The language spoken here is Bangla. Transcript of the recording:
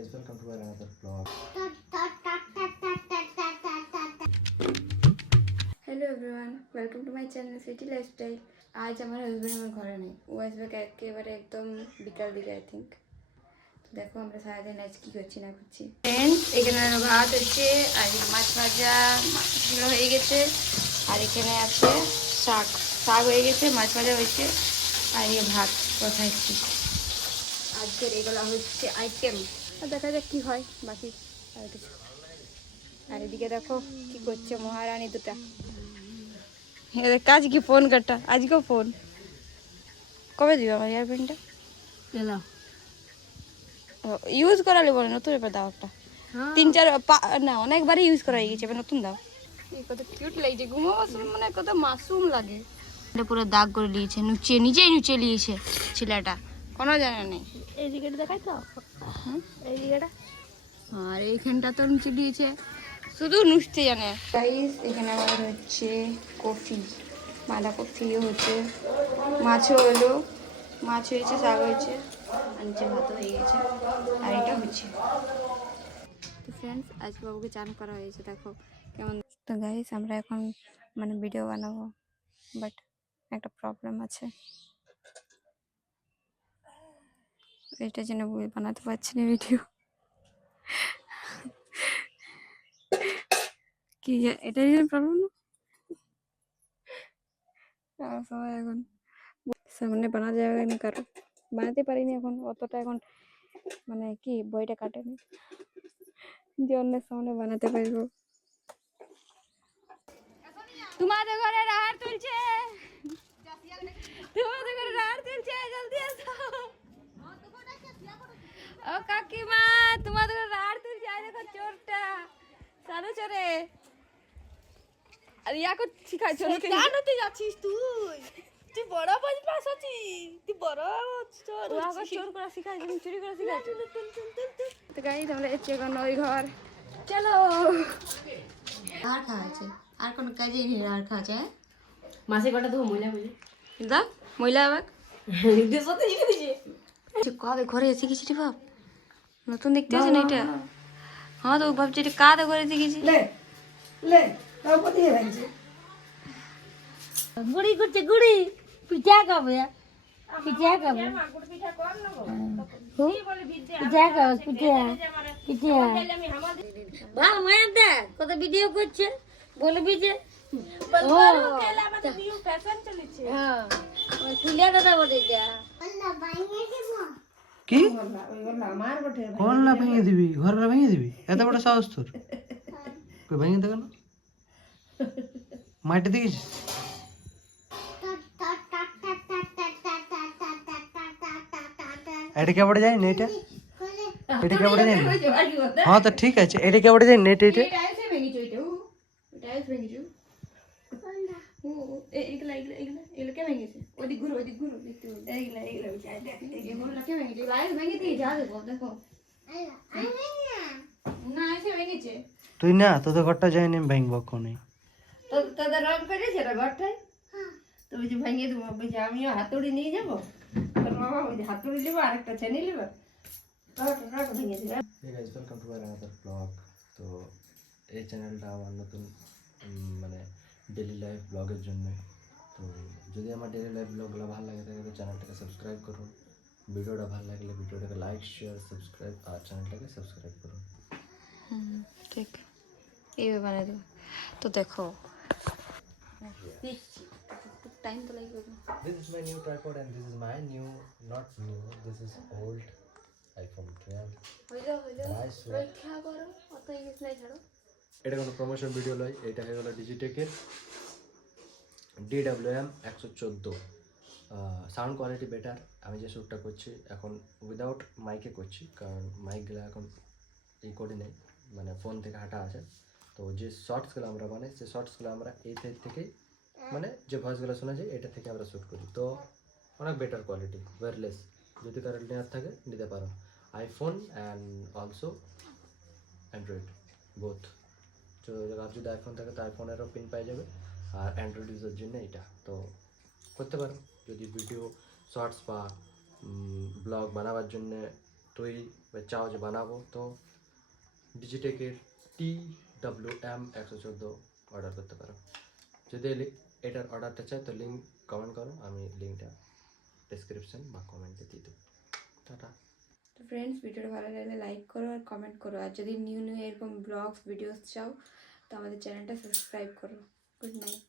guys, welcome to another vlog. Hello everyone, welcome to my channel city lifestyle. आज हमारे हस्बैंड हमारे घरे नहीं, ও আসবে একেবারে একদম বিকাল দিকে আই থিঙ্ক। তো দেখো আমরা সারাদিন আজ কী করছি না করছি। ফ্রেন্ডস, এখানে ভাত হচ্ছে আর মাছ ভাজা মাছগুলো হয়ে গেছে, আর এখানে আছে শাক শাক হয়ে গেছে, মাছ ভাজা হয়েছে, আর এই ভাত বসাইছি। আজকের এগুলো হচ্ছে আইটেম, আর দেখা যাক কী হয় বাকি আর কিছু। আর এদিকে দেখো কি করছে মহারানী দুটা। কাজ কি ফোন কাটা আজকেও ফোন। কবে দিবে আমার এয়ারপেনটা? ইউজ করালে বলে নতুন এবার দাও একটা। 3-4 না অনেকবারই ইউজ করা হয়ে গেছে, এবার নতুন দাও। কত কিউট লাগছে, ঘুমো মানে কত মাসুম লাগে। এটা পুরো দাগ করে দিয়েছে, নিজেই নুচে নিয়েছে ছেলেটা, কোনো জানা নেই। এই দিকেটা দেখাই তো, এই দিকেটা আর এইখানটা তো নুচে দিয়েছে, শুধু নুচতে জানে। গাইস, এখানে আমাদের হচ্ছে কফি, বাঁধাকপিও হচ্ছে, মাছও হলো, মাছ হয়েছে, শাক হয়েছে, আর নিচে ভাত হয়ে গেছে, আর এটা হচ্ছে। তো ফ্রেন্ডস, আজ বাবুকে চান করা হয়েছে, দেখো কেমন। তো গাইস, আমরা এখন মানে ভিডিও বানাবো, বাট একটা প্রবলেম আছে, এটার জন্য বানাতে পারছি না ভিডিও। কি এটার জন্য প্রবলেম না, সবাই এখন সামনে বানা যাবে না, কারো বানাতে পারিনি এখন অতটা, এখন মানে কি বইটা কাটেনি যে অন্যের সামনে বানাতে পারবো। তোমাদের ঘরে রাহার তুলছে, তোমাদের ঘরে রাহার তুলছে, জলদি আসো। ও কাকিমা, তোমাদের ঘরে রাহার তুলছে, আই দেখো চোরটা সাধু চোরে। আর ইয়াকে শিখাই চোর কেন হতে যাচ্ছিস তুই? তুই বড় বদমাশ আছিস, তুই বড় চোর। ওকে চোর করা শিখাই, তুমি চুরি করা শিখাই। তো গাইস, আমরা এসে এখন ওই ঘর, চলো। আর খাওয়া আছে, আর কোনো কাজেই নেই আর খাওয়া যায়। মাসে কটা তো মহিলা বুঝি দা মহিলা আবার দেশতে জিতে দিছে কবে ঘরে এসে গেছি রে বাপ, নতুন দেখতে আছে না এটা? হ্যাঁ, তো ভাবছি এটা কাদা ঘরে এসে গেছি। লে লে তাও পতি হয়েছে গুড়ি করছে, গুড়ি পিঠা খাবে, পিঠা খাবে, পিঠা খাবে, পিঠা পিঠা। ভালো মায়ের দেখ কত ভিডিও করছে, বলবি যে খুলিয়া দাদা বলে যা কি কোন না ভেঙে দিবি, ঘরটা ভেঙে দিবি? এত বড় সাহস তোর? কই ভেঙে দে কেন? মাটি দেখেছিস? এটা কেবড়ে যায় নেট, এটা কেবড়ে যায়। হ্যাঁ তো ঠিক আছে, এটা কেবড়ে যায় নেট, এটা তুই না, তোদের ঘরটা যায়নি, আমি ভাঙবো কোনে। তোদের রং করেছে না ঘরটায়, তো বুঝি ভেঙে দেবো, বুঝি আমিও হাতুড়ি নিয়ে যাবো, তোর মামা বুঝি হাতুড়ি নেবো, আরেকটা ছেনে নেবো, ভেঙে দেবে। Hey guys, welcome to another vlog. তো এই চ্যানেলটা আমার নতুন মানে ডেলি লাইফ ব্লগের জন্য। তো যদি আমার ডেলি লাইফ ব্লগগুলো ভালো লাগে থাকে তো চ্যানেলটাকে সাবস্ক্রাইব করুন, ভিডিওটা ভালো লাগলে ভিডিওটাকে লাইক শেয়ার সাবস্ক্রাইব, আর চ্যানেলটাকে সাবস্ক্রাইব করুন। ঠিক এইভাবে বানিয়ে দেবো। তো দেখো টাইম তো লাগবে। This is my new tripod and this is my new, not new, this is old iPhone 12. Nice. রক্ষা করো, অত ইংলিশ নাই ছাড়ো। এটা কোনো প্রমোশন ভিডিও নয়, এটা হয়ে গেল ডিজিটেকের DWM 114। Sound quality better. আমি যে শ্যুটটা করছি এখন উইদাউট মাইকে করছি, কারণ মাইকগুলো এখন করি নেই, মানে ফোন থেকে হাঁটা আছে। তো যে শর্টসগুলো আমরা বানাই, সেই শর্টসগুলো আমরা এই সাইড থেকেই, মানে যে ভয়েসগুলো শোনা যায় এটা থেকে আমরা শ্যুট করি। তো অনেক বেটার কোয়ালিটি, ওয়্যারলেস। যদি কারো নেওয়ার থাকে নিতে পারো, iPhone and also Android both. তো আর যদি আইফোন থাকে তো আইফোনেরও পিন পাই যাবে, আর অ্যান্ড্রয়েড ইউজের জন্য এটা তো করতে পারো। যদি ভিডিও শর্টস বা ব্লগ বানাবার জন্য, তো তৈরি বা চাও যে বানাবো, তো ডিজিটেকের TWM 114 অর্ডার করতে পারো। যদি এটার অর্ডারটা চাই তো লিঙ্ক কমেন্ট করো, আমি লিঙ্কটা ডেসক্রিপশন বা কমেন্টে দিয়ে দেবো। টাটা। তো ফ্রেন্ডস, ভিডিওটা ভালো লাগলে লাইক করো আর কমেন্ট করো, আর যদি নিউ এরকম ব্লগস ভিডিওস চাও তো আমাদের চ্যানেলটা সাবস্ক্রাইব করো। Good night.